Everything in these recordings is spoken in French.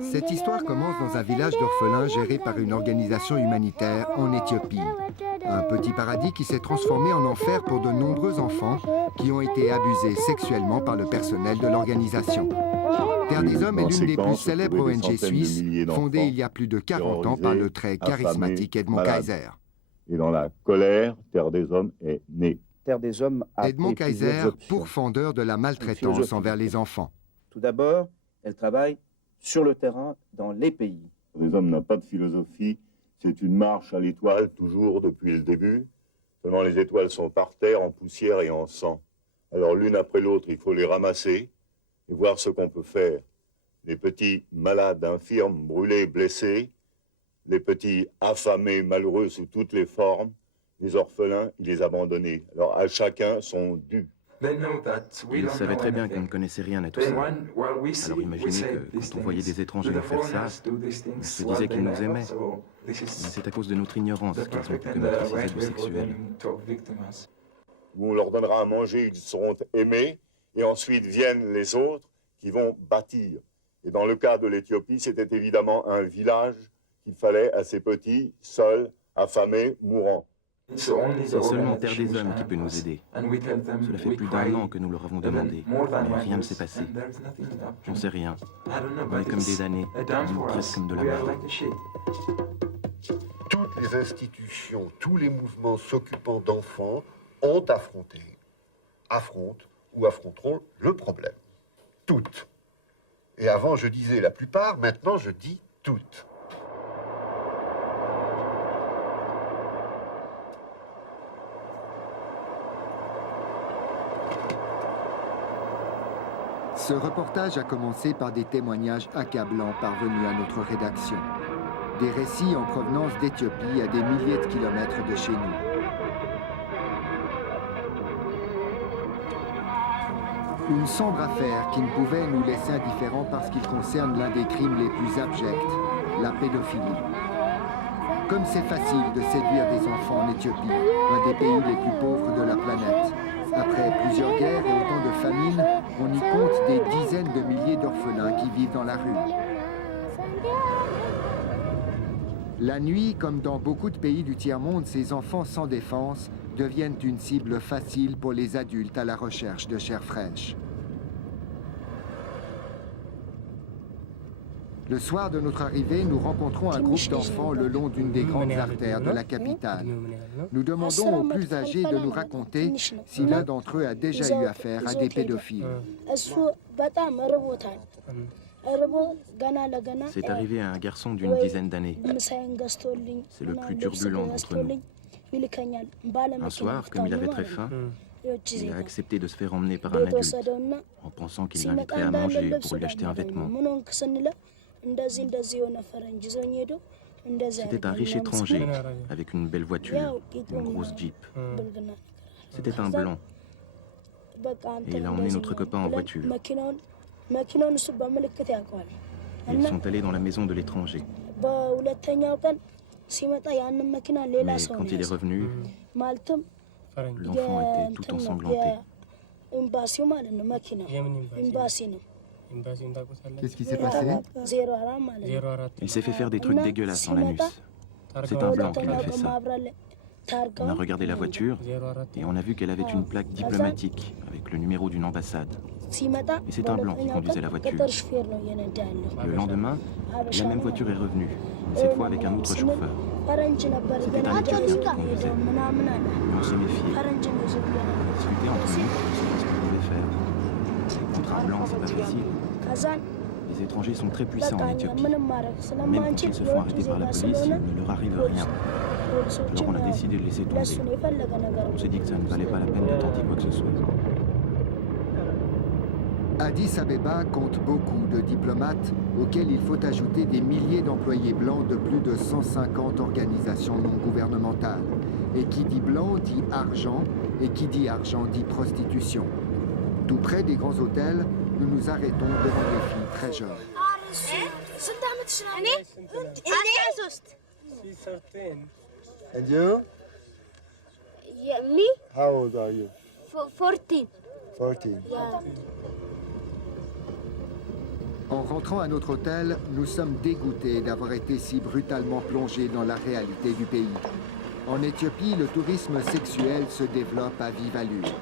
Cette histoire commence dans un village d'orphelins géré par une organisation humanitaire en Éthiopie. Un petit paradis qui s'est transformé en enfer pour de nombreux enfants qui ont été abusés sexuellement par le personnel de l'organisation. Terre des Hommes est l'une des plus célèbres ONG suisses, fondée il y a plus de 40 ans par le très charismatique Edmond Kayser. Et dans la colère, Terre des Hommes est née. Terre des Hommes a Edmond pris Kayser, plusieurs options. pourfendeur de la maltraitance envers les enfants. Tout d'abord, elle travaille sur le terrain dans les pays. Terre des Hommes n'a pas de philosophie, c'est une marche à l'étoile, toujours depuis le début. Seulement les étoiles sont par terre, en poussière et en sang. Alors l'une après l'autre, il faut les ramasser et voir ce qu'on peut faire. Les petits malades, infirmes, brûlés, blessés, les petits affamés, malheureux sous toutes les formes, les orphelins, il les abandonnés. Alors à chacun son dû. Ils savaient très bien qu'on ne connaissait rien à tout ça. Alors imaginez que quand on voyait des étrangers nous faire ça, on se disait qu'ils nous aimaient. Mais c'est à cause de notre ignorance qu'ils ont pu commettre ces abus sexuels. Où on leur donnera à manger, ils seront aimés, et ensuite viennent les autres qui vont bâtir. Et dans le cas de l'Éthiopie, c'était évidemment un village qu'il fallait à ces petits, seuls, affamés, mourants. C'est seulement Terre des Hommes qui peut nous aider. Cela fait plus d'1 an que nous leur avons demandé, mais rien ne s'est passé. J'en sais rien. On est comme des damnés, presque comme de la merde. Toutes les institutions, tous les mouvements s'occupant d'enfants ont affronté, affrontent ou affronteront le problème. Toutes. Et avant, je disais la plupart, maintenant, je dis toutes. Ce reportage a commencé par des témoignages accablants parvenus à notre rédaction. Des récits en provenance d'Éthiopie à des milliers de kilomètres de chez nous. Une sombre affaire qui ne pouvait nous laisser indifférents parce qu'il concerne l'un des crimes les plus abjects, la pédophilie. Comme c'est facile de séduire des enfants en Éthiopie, un des pays les plus pauvres de la planète. Après plusieurs guerres et autant de famines, on y compte des dizaines de milliers d'orphelins qui vivent dans la rue. La nuit, comme dans beaucoup de pays du tiers-monde, ces enfants sans défense deviennent une cible facile pour les adultes à la recherche de chair fraîche. Le soir de notre arrivée, nous rencontrons un groupe d'enfants le long d'une des grandes artères de la capitale. Nous demandons aux plus âgés de nous raconter si l'un d'entre eux a déjà eu affaire à des pédophiles. C'est arrivé à un garçon d'une dizaine d'années. C'est le plus turbulent d'entre nous. Un soir, comme il avait très faim, il a accepté de se faire emmener par un adulte, en pensant qu'il l'inviterait à manger pour lui acheter un vêtement. C'était un riche étranger, avec une belle voiture, une grosse Jeep. C'était un blanc. Et il a emmené notre copain en voiture. Et ils sont allés dans la maison de l'étranger. Mais quand il est revenu, l'enfant était tout ensanglanté. Qu'est-ce qui s'est passé? Il s'est fait faire des trucs dégueulasses en anus. C'est un blanc qui lui a fait ça. On a regardé la voiture et on a vu qu'elle avait une plaque diplomatique avec le numéro d'une ambassade. Et c'est un blanc qui conduisait la voiture. Le lendemain, la même voiture est revenue, mais cette fois avec un autre chauffeur. C'était un Éthiopien qui conduisait. Mais on s'est méfié. On a discuté entre nous pour savoir ce qu'on devait faire. Contre un blanc, c'est pas facile. Les étrangers sont très puissants en Éthiopie. Même quand ils se font arrêter par la police, il ne leur arrive rien. Alors on a décidé de laisser tomber. On s'est dit que ça ne valait pas la peine de tenter quoi que ce soit. Addis Abeba compte beaucoup de diplomates auxquels il faut ajouter des milliers d'employés blancs de plus de 150 organisations non gouvernementales. Et qui dit blanc dit argent, et qui dit argent dit prostitution. Tout près des grands hôtels, nous nous arrêtons devant des filles très jeunes. And you? Yeah, me? How old are you? 14. 14. Yeah. En rentrant à notre hôtel, nous sommes dégoûtés d'avoir été si brutalement plongés dans la réalité du pays. En Éthiopie, le tourisme sexuel se développe à vive allure.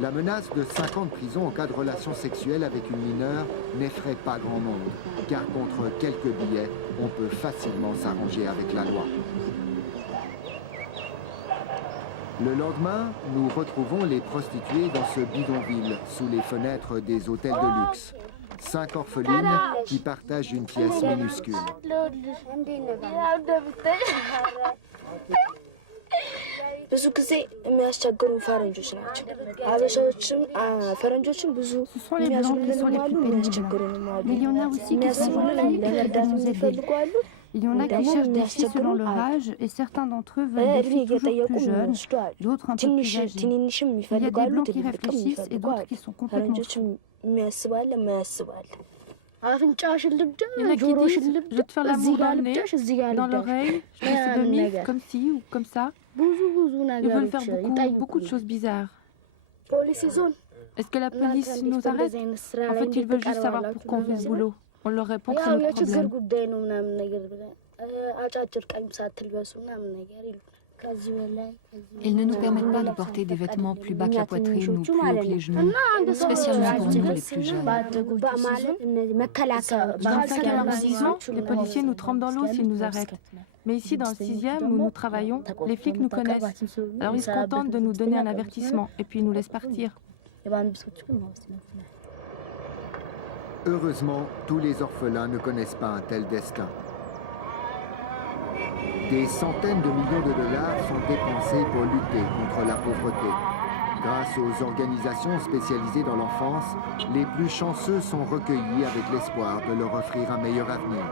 La menace de 5 ans de prison en cas de relation sexuelle avec une mineure n'effraie pas grand monde, car contre quelques billets, on peut facilement s'arranger avec la loi. Le lendemain, nous retrouvons les prostituées dans ce bidonville, sous les fenêtres des hôtels de luxe. 5 orphelines qui partagent une pièce minuscule. ብዙ ጊዜ የሚያስቸግሩ ፈረንጆች ናቸው። አበሻዎችም ፈረንጆችም ብዙ የሚያዝኑልንም አሉ የሚያስቸግሩንም አሉ። የሚያስቡልን ለመርዳት የሚፈልጉ አሉ። Il y en a qui cherchent des filles selon leur âge et certains d'entre eux veulent des filles toujours plus jeunes, d'autres un peu plus âgées. Il y a des blancs qui réfléchissent et d'autres qui sont complètement fous. Il y en a qui disent je vais te faire l'amour dans le nez, dans l'oreille, je vais te sodomie comme ci ou comme ça. Ils veulent faire beaucoup de choses bizarres. Est-ce que la police nous arrête? En fait, ils veulent juste savoir pourquoi on fait ce boulot. On leur répond que c'est notre problème. Ils ne nous permettent pas de porter des vêtements plus bas que la poitrine ou plus haut que les genoux, spécialement pour nous les plus jeunes. Dans le 5e arrondissement, les policiers nous trempent dans l'eau s'ils nous arrêtent. Mais ici, dans le 6e où nous travaillons, les flics nous connaissent. Alors ils se contentent de nous donner un avertissement et puis ils nous laissent partir. Heureusement, tous les orphelins ne connaissent pas un tel destin. Des centaines de millions de dollars sont dépensés pour lutter contre la pauvreté. Grâce aux organisations spécialisées dans l'enfance, les plus chanceux sont recueillis avec l'espoir de leur offrir un meilleur avenir.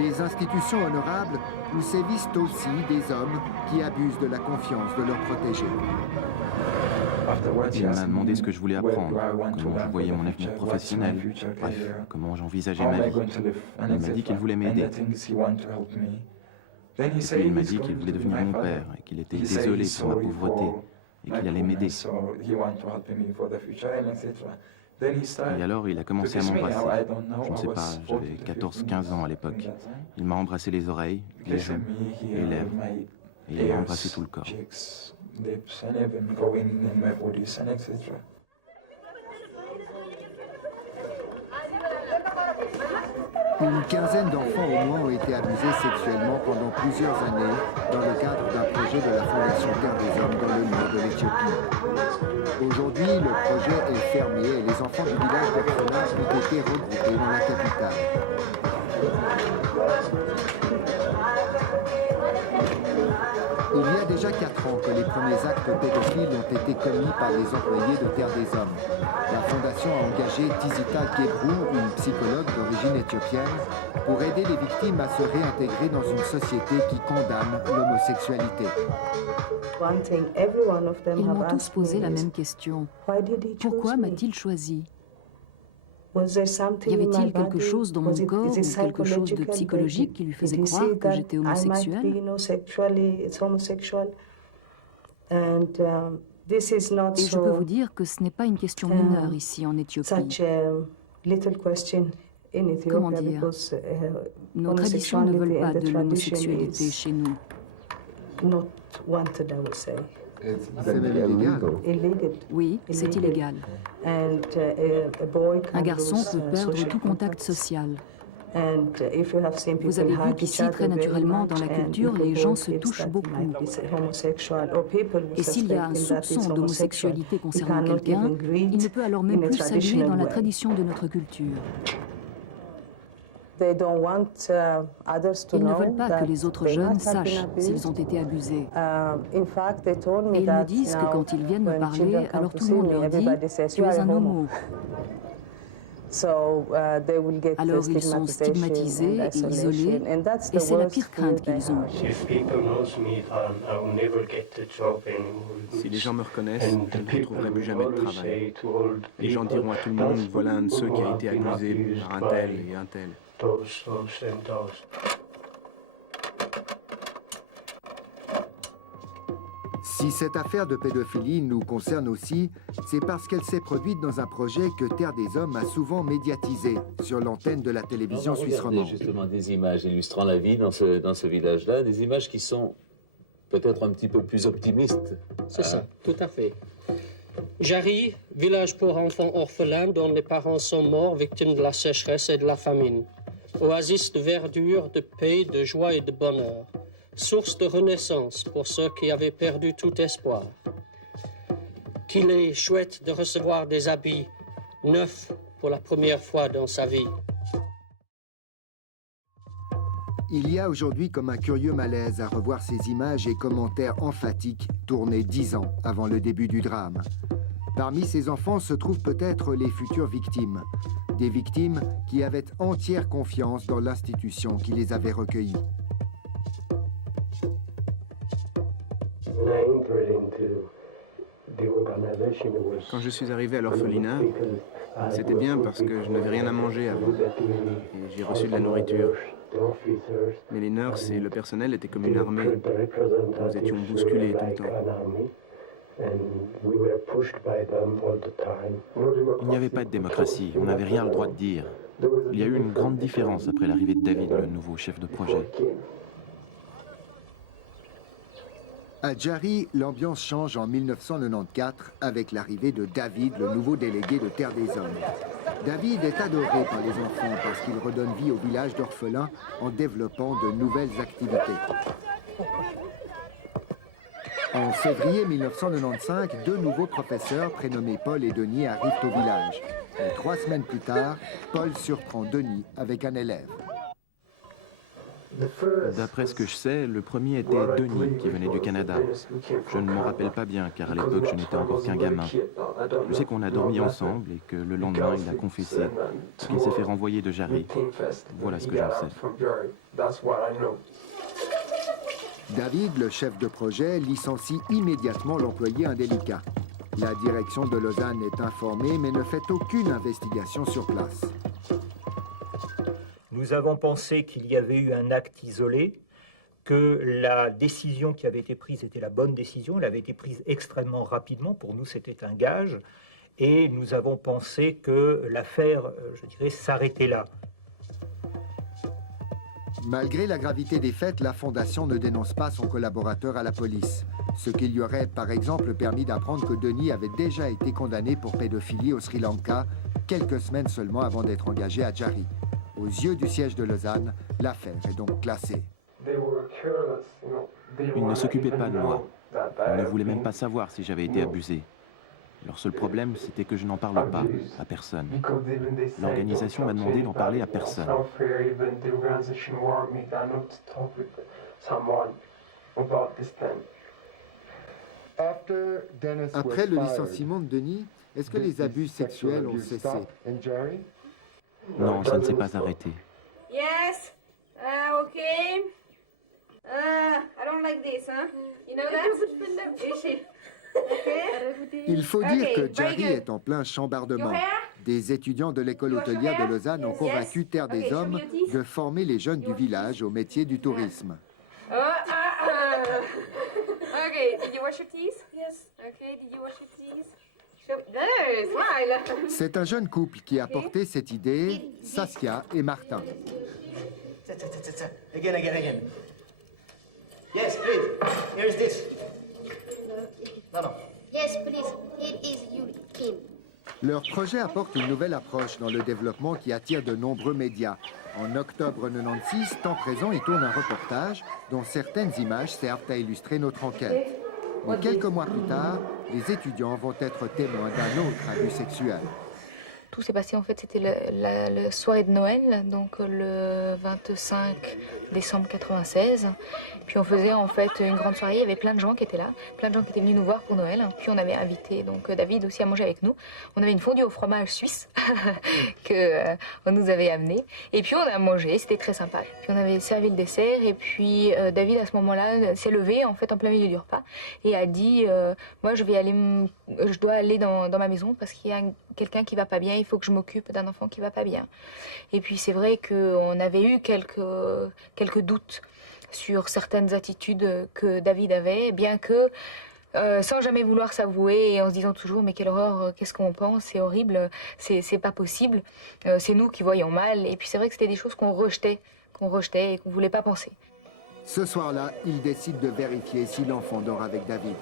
Des institutions honorables où sévissent aussi des hommes qui abusent de la confiance de leurs protégés. Il m'a demandé ce que je voulais apprendre, comment je voyais mon avenir professionnel, bref, comment j'envisageais ma vie. Il m'a dit qu'il voulait m'aider. Et puis il m'a dit qu'il voulait devenir mon père et qu'il était désolé pour ma pauvreté et qu'il allait m'aider. Et alors il a commencé à m'embrasser. Je ne sais pas, j'avais 14-15 ans à l'époque. Il m'a embrassé les oreilles, les joues et les lèvres. Et il m'a embrassé tout le corps. Une quinzaine d'enfants au moins ont été abusés sexuellement pendant plusieurs années dans le cadre d'un projet de la Fondation Terre des Hommes dans le nord de l'Éthiopie. Aujourd'hui, le projet est fermé et les enfants du village d'orphelins ont été regroupés dans la capitale. Il y a déjà 4 ans que les premiers actes pédophiles ont été commis par les employés de Terre des Hommes. La fondation a engagé Tizita Gebru, une psychologue d'origine éthiopienne, pour aider les victimes à se réintégrer dans une société qui condamne l'homosexualité. Ils m'ont tous posé la même question. Pourquoi m'a-t-il choisi? Y avait-il quelque chose dans mon corps ou quelque chose de psychologique qui lui faisait croire que j'étais homosexuelle? Et je peux vous dire que ce n'est pas une question mineure ici en Éthiopie. Comment dire? Nos traditions ne veulent pas de l'homosexualité chez nous. C'est même illégal. Oui, c'est illégal. Un garçon peut perdre tout contact social. Vous avez vu qu'ici, très naturellement, dans la culture, les gens se touchent beaucoup. Et s'il y a un soupçon d'homosexualité concernant quelqu'un, il ne peut alors même plus s'agir dans la tradition de notre culture. Ils ne veulent pas que les autres jeunes sachent s'ils ont été abusés. Et ils me disent que quand ils viennent me parler, alors tout le monde leur dit « tu es un homo ». Alors ils sont stigmatisés et isolés, et c'est la pire crainte qu'ils ont. Si les gens me reconnaissent, je ne retrouverai plus jamais de travail. Les gens diront à tout le monde, voilà un de ceux qui a été abusé par un tel et un tel. Si cette affaire de pédophilie nous concerne aussi, c'est parce qu'elle s'est produite dans un projet que Terre des Hommes a souvent médiatisé sur l'antenne de la télévision suisse romande. Justement des images illustrant la vie dans ce village-là, des images qui sont peut-être un petit peu plus optimistes. C'est ça, tout à fait. Jarry, village pour enfants orphelins dont les parents sont morts, victimes de la sécheresse et de la famine. Oasis de verdure, de paix, de joie et de bonheur. Source de renaissance pour ceux qui avaient perdu tout espoir. Qu'il est chouette de recevoir des habits neufs pour la première fois dans sa vie. Il y a aujourd'hui comme un curieux malaise à revoir ces images et commentaires emphatiques tournés 10 ans avant le début du drame. Parmi ces enfants se trouvent peut-être les futures victimes. Des victimes qui avaient entière confiance dans l'institution qui les avait recueillis. Quand je suis arrivé à l'orphelinat, c'était bien parce que je n'avais rien à manger avant. Et j'ai reçu de la nourriture. Mais les nurses et le personnel étaient comme une armée. Nous étions bousculés tout le temps. Il n'y avait pas de démocratie, on n'avait rien le droit de dire. Il y a eu une grande différence après l'arrivée de David, le nouveau chef de projet. À Jarry, l'ambiance change en 1994 avec l'arrivée de David, le nouveau délégué de Terre des Hommes. David est adoré par les enfants parce qu'il redonne vie au village d'orphelins en développant de nouvelles activités. En février 1995, 2 nouveaux professeurs prénommés Paul et Denis arrivent au village. Et 3 semaines plus tard, Paul surprend Denis avec un élève. D'après ce que je sais, le premier était Denis, qui venait du Canada. Je ne m'en rappelle pas bien, car à l'époque, je n'étais encore qu'un gamin. Je sais qu'on a dormi ensemble et que le lendemain, il a confessé qu'il s'est fait renvoyer de Jarry. Voilà ce que j'en sais. David, le chef de projet, licencie immédiatement l'employé indélicat. La direction de Lausanne est informée, mais ne fait aucune investigation sur place. Nous avons pensé qu'il y avait eu un acte isolé, que la décision qui avait été prise était la bonne décision, elle avait été prise extrêmement rapidement, pour nous c'était un gage, et nous avons pensé que l'affaire, je dirais, s'arrêtait là. Malgré la gravité des faits, la Fondation ne dénonce pas son collaborateur à la police, ce qui lui aurait par exemple permis d'apprendre que Denis avait déjà été condamné pour pédophilie au Sri Lanka, quelques semaines seulement avant d'être engagé à Jarry. Aux yeux du siège de Lausanne, l'affaire est donc classée. Ils ne s'occupaient pas de moi. Ils ne voulaient même pas savoir si j'avais été abusé. Leur seul problème, c'était que je n'en parle pas à personne. L'organisation m'a demandé d'en parler à personne. Après le licenciement de Denis, est-ce que les abus sexuels ont cessé? Non, ça ne s'est pas arrêté. Yes, okay. I don't like this, huh? You know that? Il faut dire que Jarry est en plein chambardement. Des étudiants de l'école hôtelière de Lausanne ont convaincu Terre des Hommes de former les jeunes du village au métier du tourisme. Okay, did you wash your teeth? Yes. Okay, did you wash your teeth? C'est un jeune couple qui a porté cette idée, Saskia et Martin. Again. Yes, please. Here's this. No. Yes, please. It is your king. Leur projet apporte une nouvelle approche dans le développement qui attire de nombreux médias. En octobre 96, Temps Présent y tourne un reportage dont certaines images servent à illustrer notre enquête. Mais quelques mois plus tard, les étudiants vont être témoins d'un autre abus sexuel. Tout s'est passé, en fait, c'était la soirée de Noël, donc le 25 décembre 96. Puis on faisait en fait une grande soirée, il y avait plein de gens qui étaient là, plein de gens qui étaient venus nous voir pour Noël. Puis on avait invité donc David aussi à manger avec nous. On avait une fondue au fromage suisse qu'on nous avait amené. Et puis on a mangé, c'était très sympa. Puis on avait servi le dessert et puis David à ce moment-là s'est levé en fait en plein milieu du repas et a dit moi je dois aller dans ma maison parce qu'il y a quelqu'un qui va pas bien, il faut que je m'occupe d'un enfant qui va pas bien. Et puis c'est vrai qu'on avait eu quelques doutes sur certaines attitudes que David avait, bien que sans jamais vouloir s'avouer et en se disant toujours mais quelle horreur, qu'est-ce qu'on pense, c'est horrible, c'est pas possible, c'est nous qui voyons mal. Et puis c'est vrai que c'était des choses qu'on rejetait et qu'on voulait pas penser. Ce soir-là, il décide de vérifier si l'enfant dort avec David.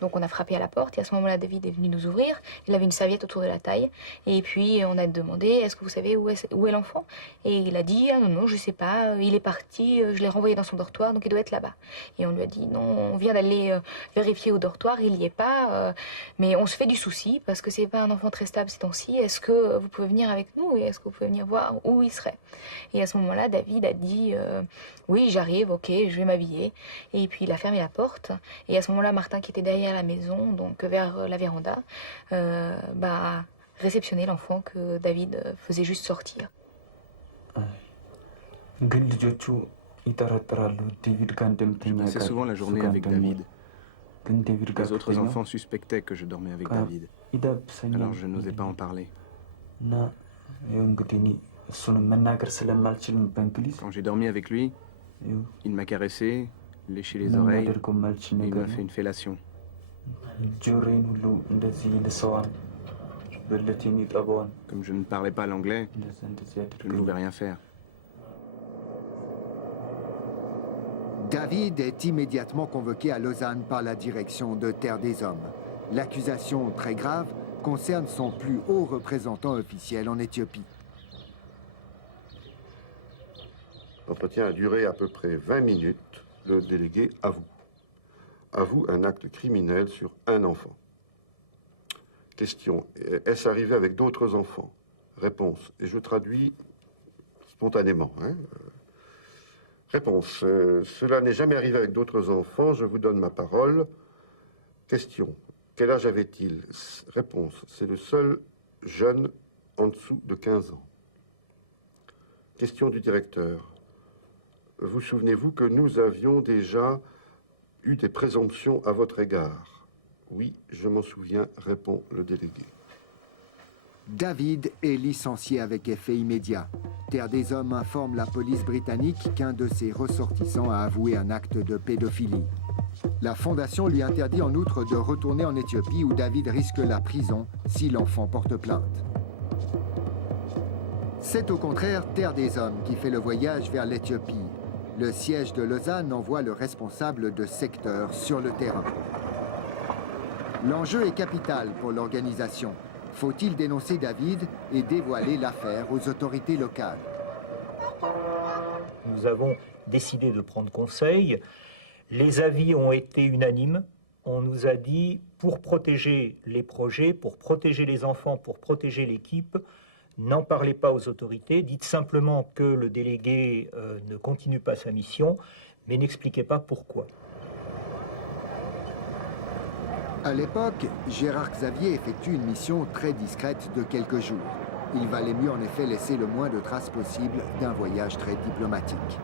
Donc on a frappé à la porte et à ce moment-là, David est venu nous ouvrir. Il avait une serviette autour de la taille et puis on a demandé est-ce que vous savez où est l'enfant? Et il a dit ah non, je sais pas, il est parti, je l'ai renvoyé dans son dortoir donc il doit être là-bas. Et on lui a dit non, on vient d'aller vérifier au dortoir, il n'y est pas, mais on se fait du souci parce que c'est pas un enfant très stable ces temps-ci. Est-ce que vous pouvez venir avec nous et est-ce que vous pouvez venir voir où il serait? Et à ce moment-là, David a dit oui, j'arrive, ok, je vais m'habiller. Et puis il a fermé la porte et à ce moment-là, Martin qui était derrière la maison, donc vers la véranda, réceptionner l'enfant que David faisait juste sortir. Je passais souvent la journée avec David. Les autres enfants suspectaient que je dormais avec David. Alors je n'osais pas en parler. Quand j'ai dormi avec lui, il m'a caressé, léché les oreilles et il m'a fait une fellation. Comme je ne parlais pas l'anglais, je ne pouvais rien faire. David est immédiatement convoqué à Lausanne par la direction de Terre des Hommes. L'accusation, très grave, concerne son plus haut représentant officiel en Éthiopie. L'entretien a duré à peu près 20 minutes. Le délégué avoue un acte criminel sur un enfant. Question, est-ce arrivé avec d'autres enfants? Réponse, et je traduis spontanément. Réponse, cela n'est jamais arrivé avec d'autres enfants, je vous donne ma parole. Question, quel âge avait-il? Réponse, c'est le seul jeune en dessous de 15 ans. Question du directeur. Vous souvenez-vous que nous avions déjà eu des présomptions à votre égard? Oui, je m'en souviens, répond le délégué. David est licencié avec effet immédiat. Terre des Hommes informe la police britannique qu'un de ses ressortissants a avoué un acte de pédophilie. La fondation lui interdit en outre de retourner en Éthiopie où David risque la prison si l'enfant porte plainte. C'est au contraire Terre des Hommes qui fait le voyage vers l'Éthiopie. Le siège de Lausanne envoie le responsable de secteur sur le terrain. L'enjeu est capital pour l'organisation. Faut-il dénoncer David et dévoiler l'affaire aux autorités locales? Nous avons décidé de prendre conseil. Les avis ont été unanimes. On nous a dit, pour protéger les projets, pour protéger les enfants, pour protéger l'équipe, n'en parlez pas aux autorités, dites simplement que le délégué ne continue pas sa mission, mais n'expliquez pas pourquoi. À l'époque, Gérard Xavier effectue une mission très discrète de quelques jours. Il valait mieux en effet laisser le moins de traces possible d'un voyage très diplomatique.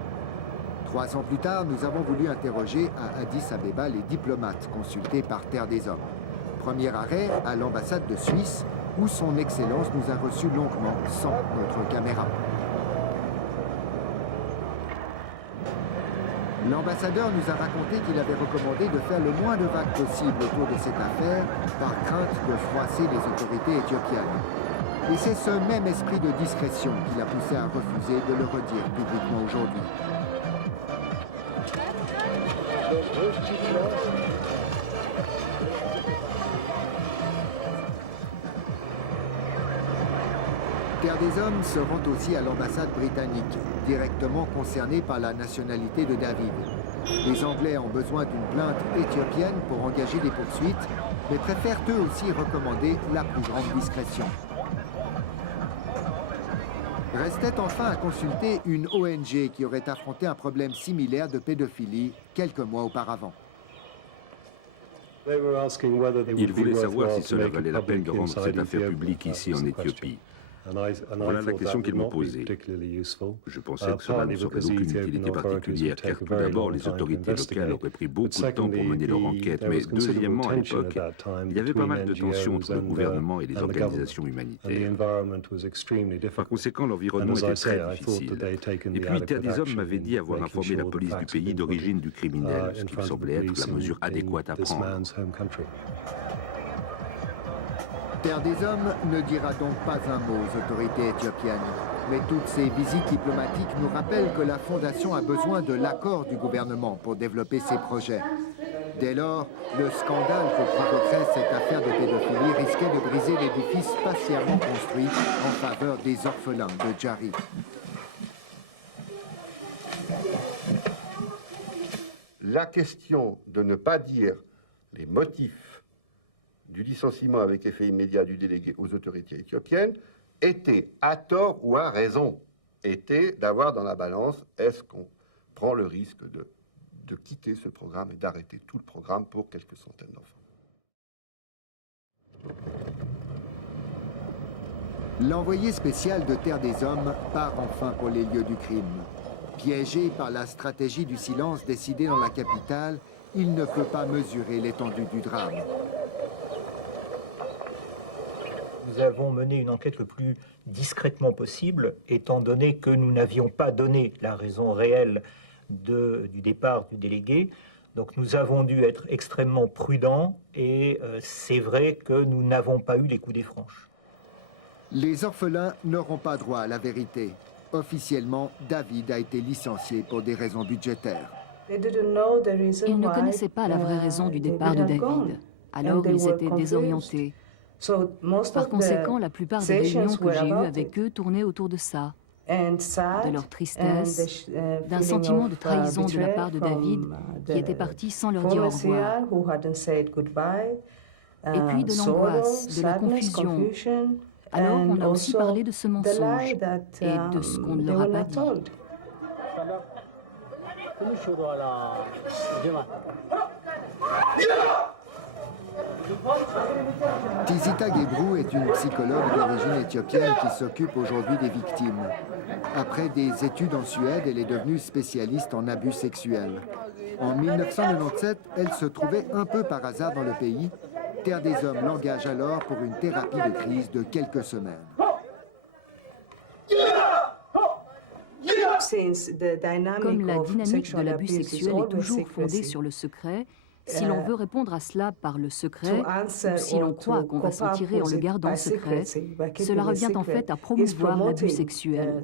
3 ans plus tard, nous avons voulu interroger à Addis Abeba les diplomates consultés par Terre des Hommes. Premier arrêt à l'ambassade de Suisse, où son Excellence nous a reçus longuement sans notre caméra. L'ambassadeur nous a raconté qu'il avait recommandé de faire le moins de vagues possible autour de cette affaire par crainte de froisser les autorités éthiopiennes. Et c'est ce même esprit de discrétion qui l'a poussé à refuser de le redire publiquement aujourd'hui. Terre des Hommes se rend aussi à l'ambassade britannique, directement concernée par la nationalité de David. Les Anglais ont besoin d'une plainte éthiopienne pour engager des poursuites, mais préfèrent eux aussi recommander la plus grande discrétion. Restait enfin à consulter une ONG qui aurait affronté un problème similaire de pédophilie quelques mois auparavant. Ils voulaient savoir si cela valait la peine de rendre cette affaire publique ici en Éthiopie. Voilà la question qu'ils m'ont posée. Je pensais que cela ne serait d'aucune utilité particulière, car tout d'abord, les autorités locales auraient pris beaucoup de temps pour mener leur enquête, mais deuxièmement, à l'époque, il y avait pas mal de tensions entre le gouvernement et les organisations humanitaires. Par conséquent, l'environnement était très difficile. Et puis, Terre des Hommes m'avait dit avoir informé la police du pays d'origine du criminel, ce qui me semblait être la mesure adéquate à prendre. Terre des Hommes ne dira donc pas un mot aux autorités éthiopiennes. Mais toutes ces visites diplomatiques nous rappellent que la Fondation a besoin de l'accord du gouvernement pour développer ses projets. Dès lors, le scandale que provoquerait cette affaire de pédophilie risquait de briser l'édifice patiemment construit en faveur des orphelins de Jari. La question de ne pas dire les motifs du licenciement avec effet immédiat du délégué aux autorités éthiopiennes était, à tort ou à raison, était d'avoir dans la balance, est-ce qu'on prend le risque de quitter ce programme et d'arrêter tout le programme pour quelques centaines d'enfants. L'envoyé spécial de Terre des Hommes part enfin pour les lieux du crime. Piégé par la stratégie du silence décidée dans la capitale, il ne peut pas mesurer l'étendue du drame. Nous avons mené une enquête le plus discrètement possible, étant donné que nous n'avions pas donné la raison réelle du départ du délégué. Donc nous avons dû être extrêmement prudents et c'est vrai que nous n'avons pas eu les coudées franches. Les orphelins n'auront pas droit à la vérité. Officiellement, David a été licencié pour des raisons budgétaires. Ils ne connaissaient pas la vraie raison du départ de David. Alors ils étaient désorientés. Par conséquent, la plupart des réunions que j'ai eues avec eux tournaient autour de ça, de leur tristesse, d'un sentiment de trahison de la part de David qui était parti sans leur dire au revoir, et puis de l'angoisse, de la confusion. Alors on a aussi parlé de ce mensonge et de ce qu'on ne leur a pas dit. Tizita Gebru est une psychologue d'origine éthiopienne qui s'occupe aujourd'hui des victimes. Après des études en Suède, elle est devenue spécialiste en abus sexuels. En 1997, elle se trouvait un peu par hasard dans le pays. Terre des Hommes l'engage alors pour une thérapie de crise de quelques semaines. Comme la dynamique de l'abus sexuel est toujours fondée sur le secret, si l'on veut répondre à cela par le secret, ou si l'on croit qu'on va s'en tirer en le gardant secret, cela revient en fait à promouvoir l'abus sexuel.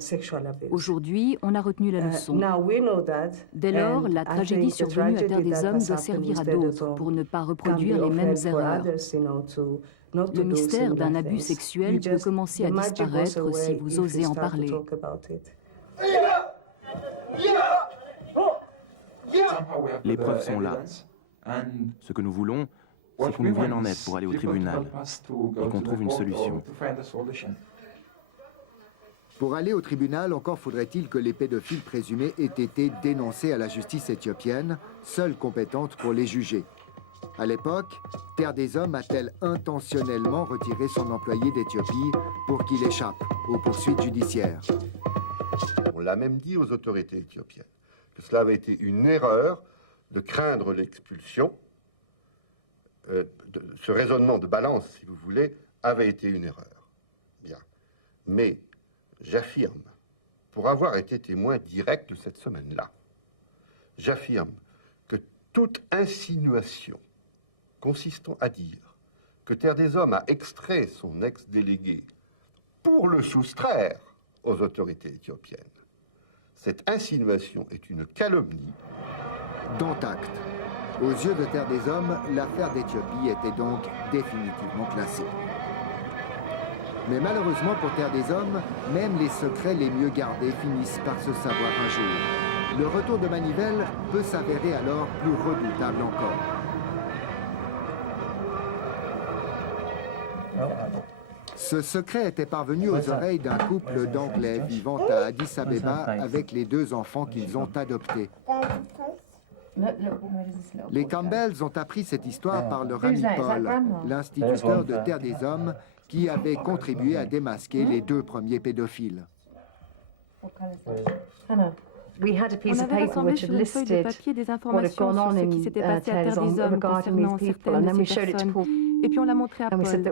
Aujourd'hui, on a retenu la leçon. Dès lors, la tragédie survenue à Terre des Hommes doit servir à d'autres pour ne pas reproduire les mêmes erreurs. Le mystère d'un abus sexuel peut commencer à disparaître si vous osez en parler. Les preuves sont là. Ce que nous voulons, c'est qu'on nous vienne en aide pour aller au tribunal et qu'on trouve une solution. Pour aller au tribunal, encore faudrait-il que les pédophiles présumés aient été dénoncés à la justice éthiopienne, seule compétente pour les juger. À l'époque, Terre des Hommes a-t-elle intentionnellement retiré son employé d'Éthiopie pour qu'il échappe aux poursuites judiciaires? On l'a même dit aux autorités éthiopiennes, que cela avait été une erreur de craindre l'expulsion. Ce raisonnement de balance, si vous voulez, avait été une erreur. Bien. Mais j'affirme, pour avoir été témoin direct de cette semaine-là, j'affirme que toute insinuation consistant à dire que Terre des Hommes a extrait son ex-délégué pour le soustraire aux autorités éthiopiennes, cette insinuation est une calomnie. Dont acte. Aux yeux de Terre des Hommes, l'affaire d'Éthiopie était donc définitivement classée. Mais malheureusement pour Terre des Hommes, même les secrets les mieux gardés finissent par se savoir un jour. Le retour de Manivelle peut s'avérer alors plus redoutable encore. Ce secret était parvenu aux oreilles d'un couple d'Anglais vivant à Addis Abeba avec les 2 enfants qu'ils ont adoptés. Les Campbells ont appris cette histoire par leur ami Paul, l'instituteur de Terre des Hommes, qui avait contribué à démasquer les 2 premiers pédophiles. On avait rassemblé sur une feuille de papier des informations sur ce qui s'était passé à Terre des Hommes concernant certaines de ces personnes. Et puis on l'a montré à Paul. On s'est dit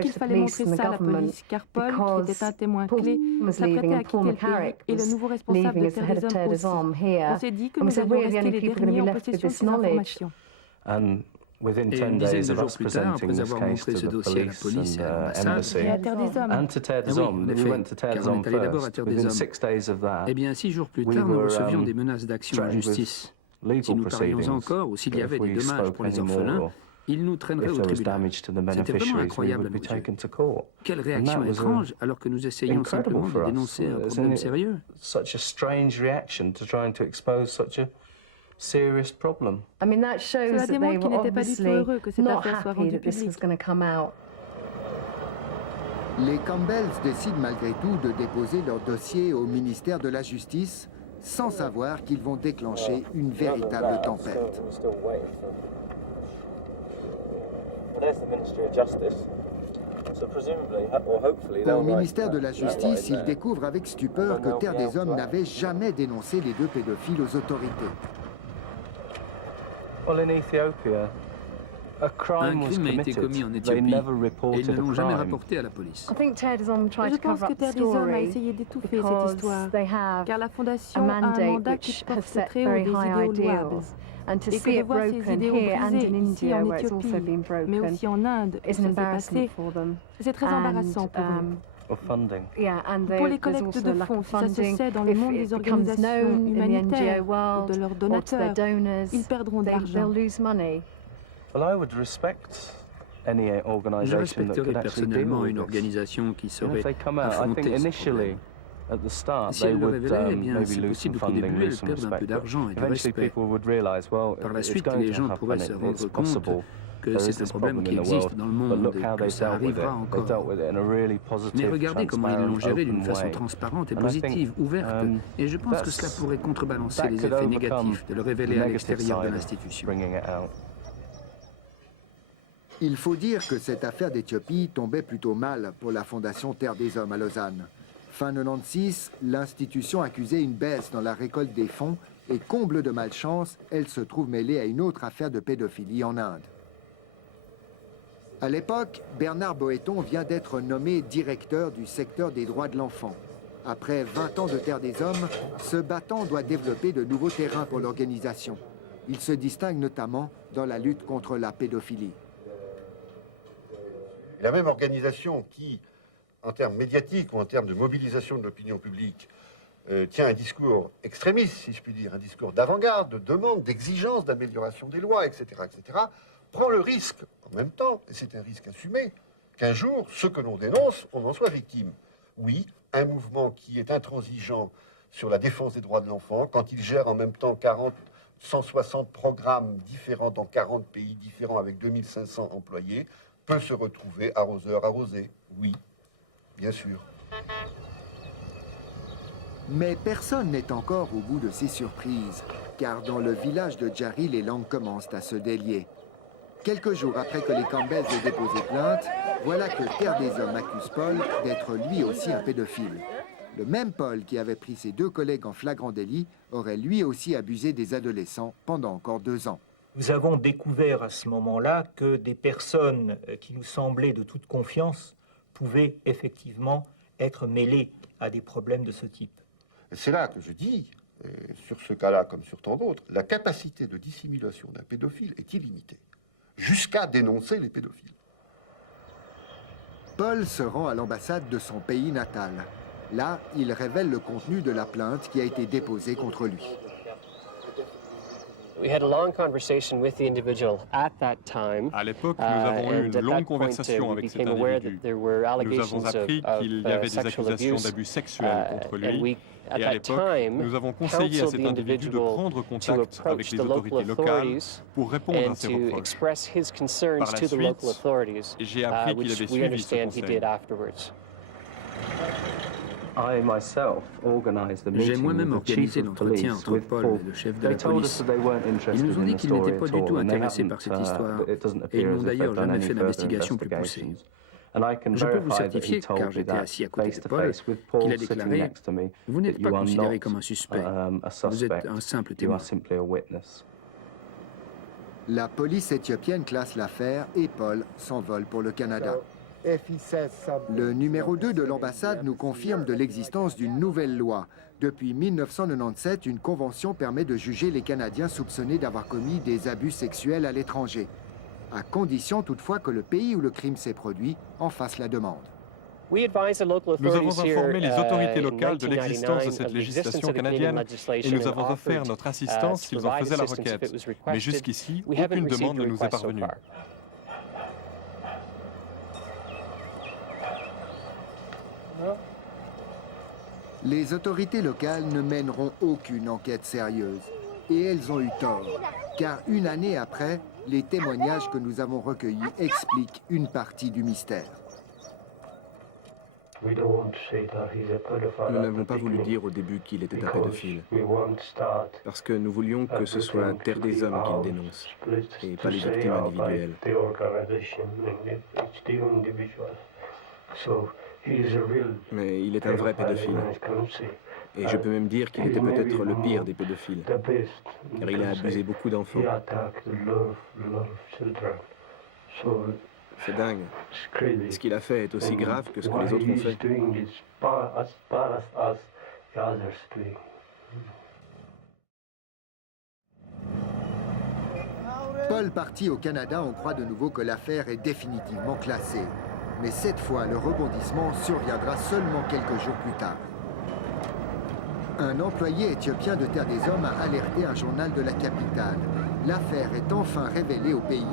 qu'il fallait montrer ça à la police, car Paul, qui était un témoin clé, s'apprêtait à quitter le pays et le nouveau responsable de Terre des Hommes aussi. On s'est dit que nous allions rester les derniers en possession de ces informations. Et une dizaine de jours plus tard, après avoir montré ce dossier à la police et à l'ambassade, et à Terre des Hommes. Oui, en effet, car on est allé d'abord à Terre des Hommes. Eh bien, 6 jours plus tard, nous recevions des menaces d'action en justice. Si nous parlions encore, ou s'il y avait des dommages pour les orphelins, ils nous traîneraient au tribunal. C'était vraiment incroyable à nos yeux. Quelle réaction étrange, alors que nous essayions simplement de dénoncer un problème sérieux. Cela démontre qu'ils n'étaient pas du tout heureux que cette affaire soit rendue publique. Les Campbells décident malgré tout de déposer leur dossier au ministère de la Justice sans savoir qu'ils vont déclencher une véritable tempête. Au ministère de la Justice, ils découvrent avec stupeur que Terre des Hommes n'avait jamais dénoncé les 2 pédophiles aux autorités. Un crime a été commis en Éthiopie et ils ne l'ont jamais rapporté à la police. Je pense que Terre des Hommes a essayé d'étouffer cette histoire, car la Fondation a un mandat qui porte très haut des idéaux louables. Et que de voir ces idéaux brisés ici en Éthiopie, mais aussi en Inde, où ça s'est passé, c'est très embarrassant pour eux. Pour les collectes de fonds, si ça se sait dans le monde des organisations humanitaires ou de leurs donateurs, ils perdront de l'argent. Je respecterais personnellement une organisation qui saurait affronter ce problème. Si elle le révélait, eh bien, c'est possible qu'au début, elle perde un peu d'argent et de respect. Par la suite, les gens pourraient se rendre compte que c'est un problème qui existe dans le monde et que ça arrivera encore. Mais regardez comment ils l'ont géré d'une façon transparente et positive, ouverte, et je pense que cela pourrait contrebalancer les effets négatifs de le révéler à l'extérieur de l'institution. Il faut dire que cette affaire d'Éthiopie tombait plutôt mal pour la Fondation Terre des Hommes à Lausanne. Fin 96, l'institution accusait une baisse dans la récolte des fonds et, comble de malchance, elle se trouve mêlée à une autre affaire de pédophilie en Inde. À l'époque, Bernard Boéton vient d'être nommé directeur du secteur des droits de l'enfant. Après 20 ans de Terre des Hommes, ce battant doit développer de nouveaux terrains pour l'organisation. Il se distingue notamment dans la lutte contre la pédophilie. La même organisation qui, en termes médiatiques ou en termes de mobilisation de l'opinion publique, tient un discours extrémiste, si je puis dire, un discours d'avant-garde, de demande, d'exigence, d'amélioration des lois, etc., prend le risque, en même temps, et c'est un risque assumé, qu'un jour, ce que l'on dénonce, on en soit victime. Oui, un mouvement qui est intransigeant sur la défense des droits de l'enfant, quand il gère en même temps 160 programmes différents dans 40 pays différents avec 2500 employés, peut se retrouver arroseur arrosé. Oui, bien sûr. Mais personne n'est encore au bout de ces surprises, car dans le village de Jari, les langues commencent à se délier. Quelques jours après que les Campbells aient déposé plainte, voilà que Terre des Hommes accuse Paul d'être lui aussi un pédophile. Le même Paul qui avait pris ses 2 collègues en flagrant délit aurait lui aussi abusé des adolescents pendant encore 2 ans. Nous avons découvert à ce moment-là que des personnes qui nous semblaient de toute confiance pouvaient effectivement être mêlées à des problèmes de ce type. C'est là que je dis, sur ce cas-là comme sur tant d'autres, la capacité de dissimulation d'un pédophile est illimitée, jusqu'à dénoncer les pédophiles. Paul se rend à l'ambassade de son pays natal. Là, il révèle le contenu de la plainte qui a été déposée contre lui. À l'époque, nous avons eu une longue conversation avec cet individu. Nous avons appris qu'il y avait des accusations d'abus sexuels contre lui. Et à l'époque, nous avons conseillé à cet individu de prendre contact avec les autorités locales pour répondre à ces reproches. Par la suite, j'ai appris qu'il avait suivi ce conseil. J'ai moi-même organisé l'entretien entre Paul et le chef de la police. Ils nous ont dit qu'ils n'étaient pas du tout intéressés par cette histoire, et ils n'ont d'ailleurs jamais fait d'investigation plus poussée. Je peux vous certifier, car j'étais assis à côté de Paul, qu'il a déclaré « Vous n'êtes pas considéré comme un suspect, vous êtes un simple témoin ». La police éthiopienne classe l'affaire et Paul s'envole pour le Canada. Le numéro 2 de l'ambassade nous confirme de l'existence d'une nouvelle loi. Depuis 1997, une convention permet de juger les Canadiens soupçonnés d'avoir commis des abus sexuels à l'étranger, à condition toutefois que le pays où le crime s'est produit en fasse la demande. Nous avons informé les autorités locales de l'existence de cette législation canadienne et nous avons offert notre assistance s'ils en faisaient la requête. Mais jusqu'ici, aucune demande ne nous est parvenue. Les autorités locales ne mèneront aucune enquête sérieuse. Et elles ont eu tort, car une année après, les témoignages que nous avons recueillis expliquent une partie du mystère. Nous n'avons pas voulu dire au début qu'il était un pédophile, parce que nous voulions que ce soit Terre des Hommes qu'il dénonce, et pas les victimes individuelles. Mais il est un vrai pédophile. Et je peux même dire qu'il était peut-être le pire des pédophiles, car il a abusé beaucoup d'enfants. C'est dingue. Ce qu'il a fait est aussi grave que ce que les autres ont fait. Paul parti au Canada, on croit de nouveau que l'affaire est définitivement classée. Mais cette fois, le rebondissement surviendra seulement quelques jours plus tard. Un employé éthiopien de Terre des Hommes a alerté un journal de la capitale. L'affaire est enfin révélée au pays,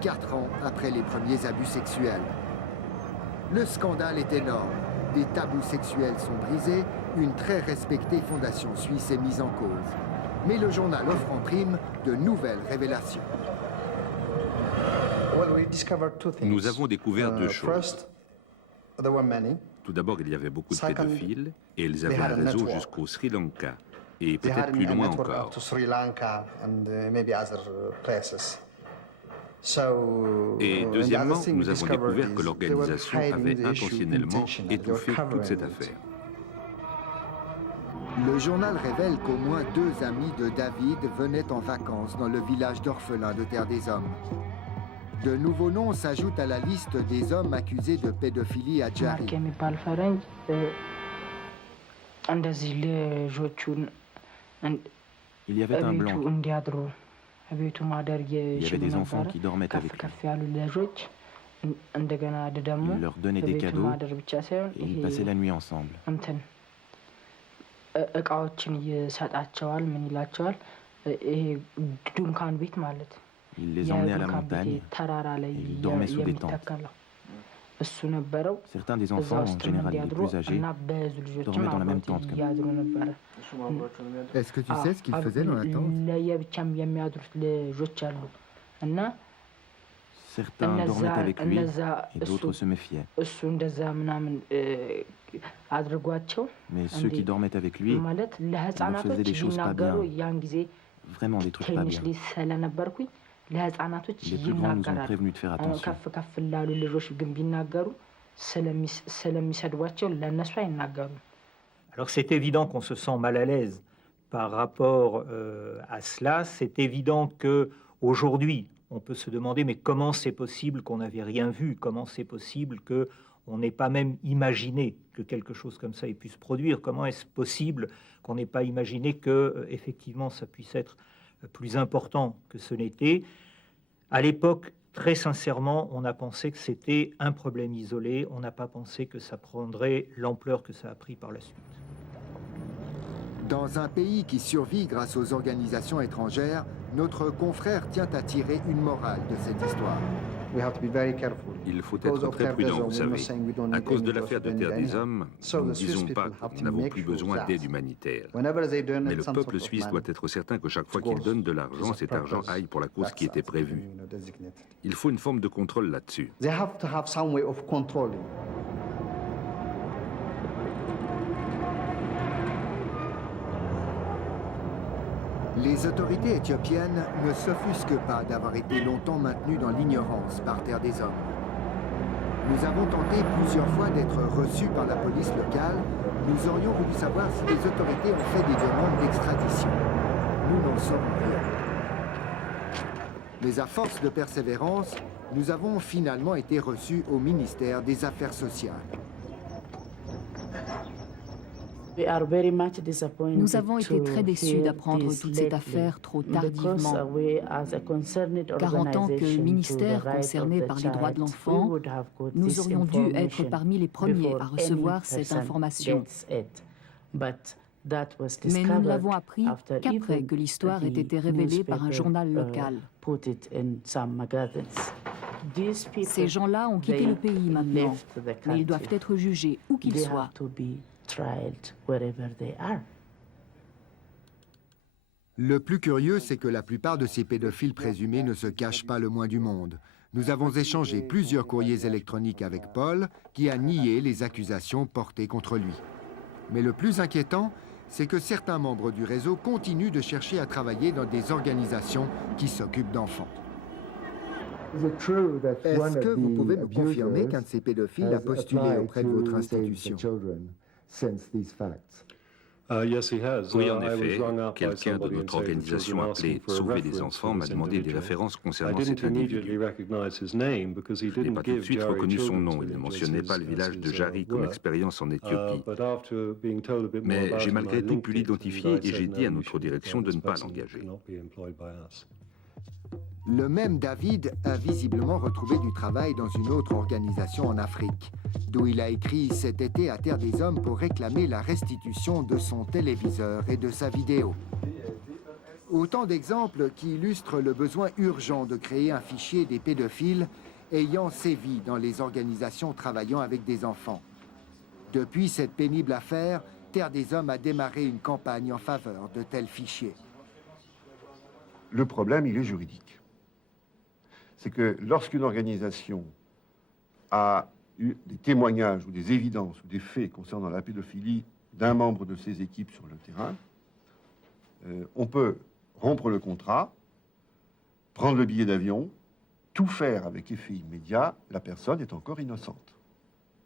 4 ans après les premiers abus sexuels. Le scandale est énorme. Des tabous sexuels sont brisés, une très respectée fondation suisse est mise en cause. Mais le journal offre en prime de nouvelles révélations. Nous avons découvert 2 choses. Tout d'abord, il y avait beaucoup de pédophiles et ils avaient un réseau jusqu'au Sri Lanka et peut-être plus loin encore. Et deuxièmement, nous avons découvert que l'organisation avait intentionnellement étouffé toute cette affaire. Le journal révèle qu'au moins 2 amis de David venaient en vacances dans le village d'orphelins de Terre des Hommes. De nouveaux noms s'ajoutent à la liste des hommes accusés de pédophilie à Jari. Il y avait un blanc. Il y avait des enfants qui dormaient avec lui. Il leur donnait des cadeaux et ils passaient la nuit ensemble. Il les emmenait à la montagne et ils dormaient sous des tentes. Certains des enfants, en général les plus âgés, dormaient dans la même tente que nous. Est-ce que tu sais ce qu'ils faisaient dans la tente? Certains dormaient avec lui et d'autres se méfiaient. Mais ceux qui dormaient avec lui, ils leur faisaient des choses pas bien. Vraiment des trucs pas bien. Les plus grands nous ont prévenus de faire attention. Alors c'est évident qu'on se sent mal à l'aise par rapport à cela. C'est évident qu'aujourd'hui, on peut se demander mais comment c'est possible qu'on n'avait rien vu? Comment c'est possible qu'on n'ait pas même imaginé que quelque chose comme ça ait pu se produire? Comment est-ce possible qu'on n'ait pas imaginé que effectivement ça puisse être plus important que ce n'était? À l'époque, très sincèrement, on a pensé que c'était un problème isolé. On n'a pas pensé que ça prendrait l'ampleur que ça a pris par la suite. Dans un pays qui survit grâce aux organisations étrangères, notre confrère tient à tirer une morale de cette histoire. Il faut être très prudent, vous savez. À cause de l'affaire de Terre des Hommes, nous ne disons pas que nous n'avons plus besoin d'aide humanitaire. Mais le peuple suisse doit être certain que chaque fois qu'il donne de l'argent, cet argent aille pour la cause qui était prévue. Il faut une forme de contrôle là-dessus. Les autorités éthiopiennes ne s'offusquent pas d'avoir été longtemps maintenues dans l'ignorance par Terre des Hommes. Nous avons tenté plusieurs fois d'être reçus par la police locale. Nous aurions voulu savoir si les autorités ont fait des demandes d'extradition. Nous n'en saurons rien. Mais à force de persévérance, nous avons finalement été reçus au ministère des Affaires sociales. Nous avons été très déçus d'apprendre toute cette affaire trop tardivement, car en tant que ministère concerné par les droits de l'enfant, nous aurions dû être parmi les premiers à recevoir cette information. Mais nous ne l'avons appris qu'après que l'histoire ait été révélée par un journal local. Ces gens-là ont quitté le pays maintenant, mais ils doivent être jugés où qu'ils soient. Le plus curieux, c'est que la plupart de ces pédophiles présumés ne se cachent pas le moins du monde. Nous avons échangé plusieurs courriers électroniques avec Paul, qui a nié les accusations portées contre lui. Mais le plus inquiétant, c'est que certains membres du réseau continuent de chercher à travailler dans des organisations qui s'occupent d'enfants. Est-ce que vous pouvez me confirmer qu'un de ces pédophiles a postulé auprès de votre institution? Oui, en effet, quelqu'un de notre organisation appelée Sauver les enfants m'a demandé des références concernant cet individu. Je n'ai pas tout de suite reconnu son nom. Il ne mentionnait pas le village de Jari comme expérience en Éthiopie. Mais j'ai malgré tout pu l'identifier et j'ai dit à notre direction de ne pas l'engager. Le même David a visiblement retrouvé du travail dans une autre organisation en Afrique, d'où il a écrit cet été à Terre des Hommes pour réclamer la restitution de son téléviseur et de sa vidéo. Autant d'exemples qui illustrent le besoin urgent de créer un fichier des pédophiles ayant sévi dans les organisations travaillant avec des enfants. Depuis cette pénible affaire, Terre des Hommes a démarré une campagne en faveur de tels fichiers. Le problème, il est juridique. C'est que lorsqu'une organisation a eu des témoignages ou des évidences ou des faits concernant la pédophilie d'un membre de ses équipes sur le terrain, on peut rompre le contrat, prendre le billet d'avion, tout faire avec effet immédiat, la personne est encore innocente.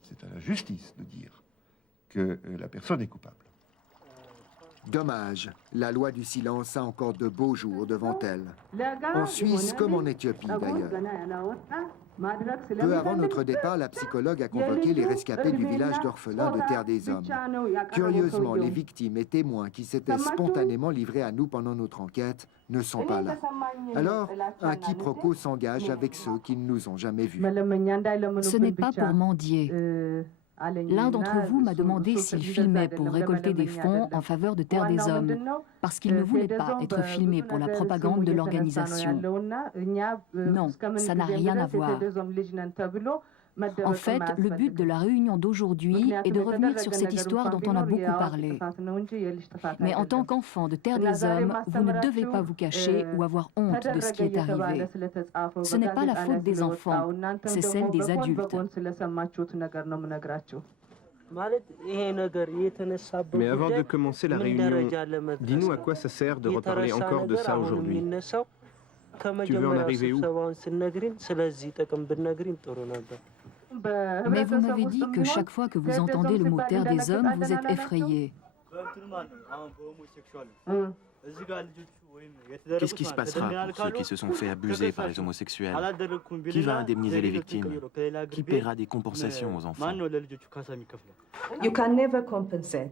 C'est à la justice de dire que la personne est coupable. Dommage, la loi du silence a encore de beaux jours devant elle. En Suisse comme en Éthiopie d'ailleurs. Peu avant notre départ, la psychologue a convoqué les rescapés du village d'orphelins de Terre des Hommes. Curieusement, les victimes et témoins qui s'étaient spontanément livrés à nous pendant notre enquête ne sont pas là. Alors, un quiproquo s'engage avec ceux qui ne nous ont jamais vus. Ce n'est pas pour mendier. L'un d'entre vous m'a demandé s'il filmait pour récolter des fonds en faveur de Terre des Hommes, parce qu'il ne voulait pas être filmé pour la propagande de l'organisation. Non, ça n'a rien à voir. En fait, le but de la réunion d'aujourd'hui est de revenir sur cette histoire dont on a beaucoup parlé. Mais en tant qu'enfant de Terre des Hommes, vous ne devez pas vous cacher ou avoir honte de ce qui est arrivé. Ce n'est pas la faute des enfants, c'est celle des adultes. Mais avant de commencer la réunion, dis-nous à quoi ça sert de reparler encore de ça aujourd'hui. Tu veux en arriver où? Mais vous m'avez dit que chaque fois que vous entendez le mot Terre des Hommes, vous êtes effrayé. Qu'est-ce qui se passera pour ceux qui se sont fait abuser par les homosexuels? Qui va indemniser les victimes? Qui paiera des compensations aux enfants?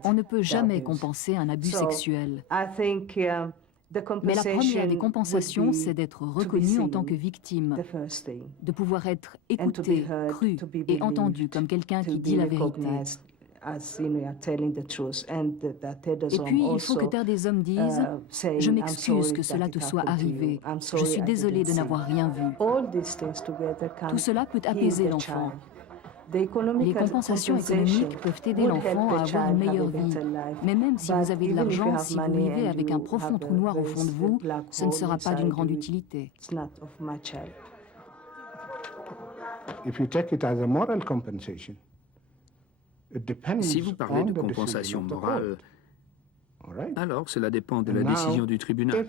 On ne peut jamais compenser un abus sexuel. Mais la première des compensations, c'est d'être reconnu en tant que victime, de pouvoir être écouté, cru et entendu comme quelqu'un qui dit la vérité. Et puis, il faut que Terre des Hommes dise « Je m'excuse que cela te soit arrivé. Je suis désolé de n'avoir rien vu. » Tout cela peut apaiser l'enfant. Les compensations économiques peuvent aider l'enfant à avoir une meilleure vie. Mais même si vous avez de l'argent, si vous vivez avec un profond trou noir au fond de vous, ce ne sera pas d'une grande utilité. Si vous parlez de compensation morale, alors cela dépend de la décision du tribunal.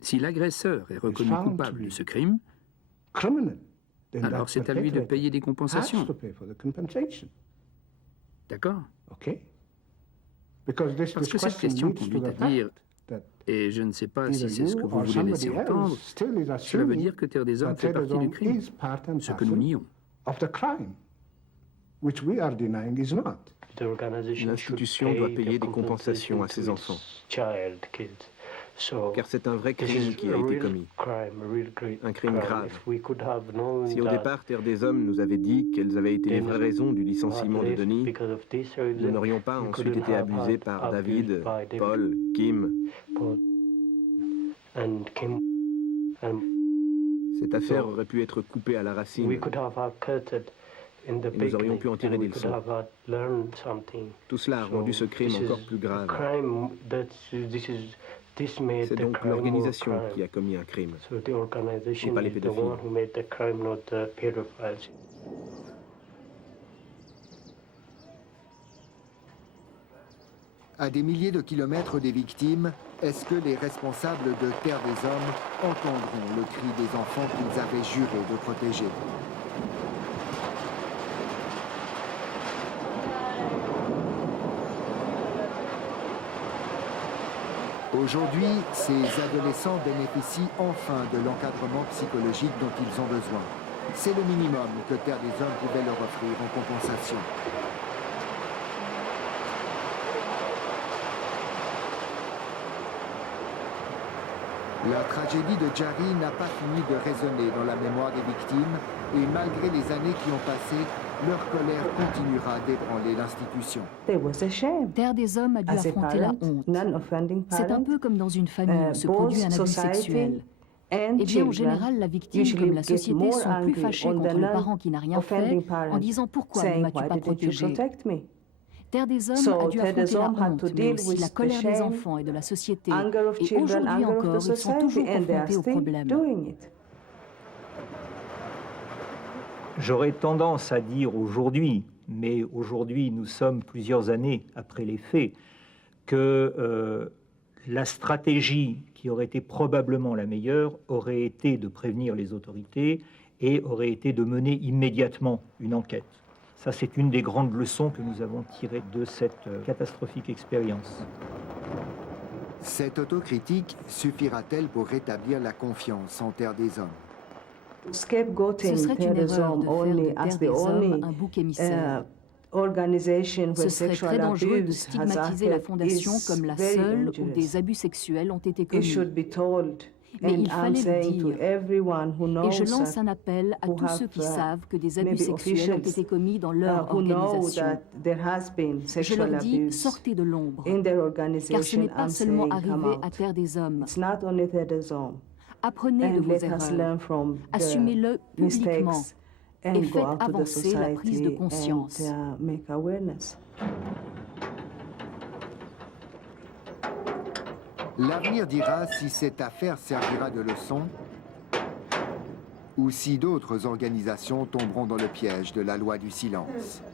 Si l'agresseur est reconnu coupable de ce crime, Alors c'est à lui de payer des compensations. D'accord. Parce que cette question conduit à dire, et je ne sais pas si c'est ce que vous voulez laisser entendre, cela veut dire que Terre des Hommes fait partie du crime, ce que nous nions. L'institution doit payer des compensations à ses enfants, car c'est un vrai crime qui a été commis, un crime grave. Si au départ Terre des Hommes nous avait dit quelles avaient été les vraies raisons du licenciement de Denis, nous n'aurions pas ensuite été abusés par David, Paul, Kim. Cette affaire aurait pu être coupée à la racine. Et nous aurions pu en tirer des leçons. Tout cela a rendu ce crime encore plus grave. C'est donc l'organisation qui a commis un crime, et pas les pédophiles. À des milliers de kilomètres des victimes, est-ce que les responsables de Terre des Hommes entendront le cri des enfants qu'ils avaient juré de protéger? Aujourd'hui, ces adolescents bénéficient enfin de l'encadrement psychologique dont ils ont besoin. C'est le minimum que Terre des Hommes pouvait leur offrir en compensation. La tragédie de Jari n'a pas fini de résonner dans la mémoire des victimes et malgré les années qui ont passé, leur colère continuera d'ébranler l'institution. Terre des Hommes a dû affronter la honte. C'est un peu comme dans une famille où se produit un abus sexuel. Eh bien, en général, la victime comme la société sont plus fâchés contre le parent qui n'a rien fait en disant « Pourquoi ne m'as-tu pas protégé ?» Terre des Hommes a dû affronter la honte, mais aussi la colère des enfants et de la société. Et aujourd'hui encore, ils sont toujours confrontés au problème. J'aurais tendance à dire aujourd'hui, mais aujourd'hui nous sommes plusieurs années après les faits, que la stratégie qui aurait été probablement la meilleure aurait été de prévenir les autorités et aurait été de mener immédiatement une enquête. Ça, c'est une des grandes leçons que nous avons tirées de cette catastrophique expérience. Cette autocritique suffira-t-elle pour rétablir la confiance en Terre des Hommes? Ce serait une erreur de faire de Terre des Hommes un bouc émissaire. Ce serait très dangereux de stigmatiser la Fondation comme la seule où des abus sexuels ont été commis. Mais il fallait le dire. Et je lance un appel à tous ceux qui savent que des abus sexuels ont été commis dans leur organisation. Je leur dis, sortez de l'ombre, car ce n'est pas seulement arrivé à Terre des Hommes. Apprenez de vos erreurs, assumez-le publiquement et faites avancer la prise de conscience. L'avenir dira si cette affaire servira de leçon ou si d'autres organisations tomberont dans le piège de la loi du silence.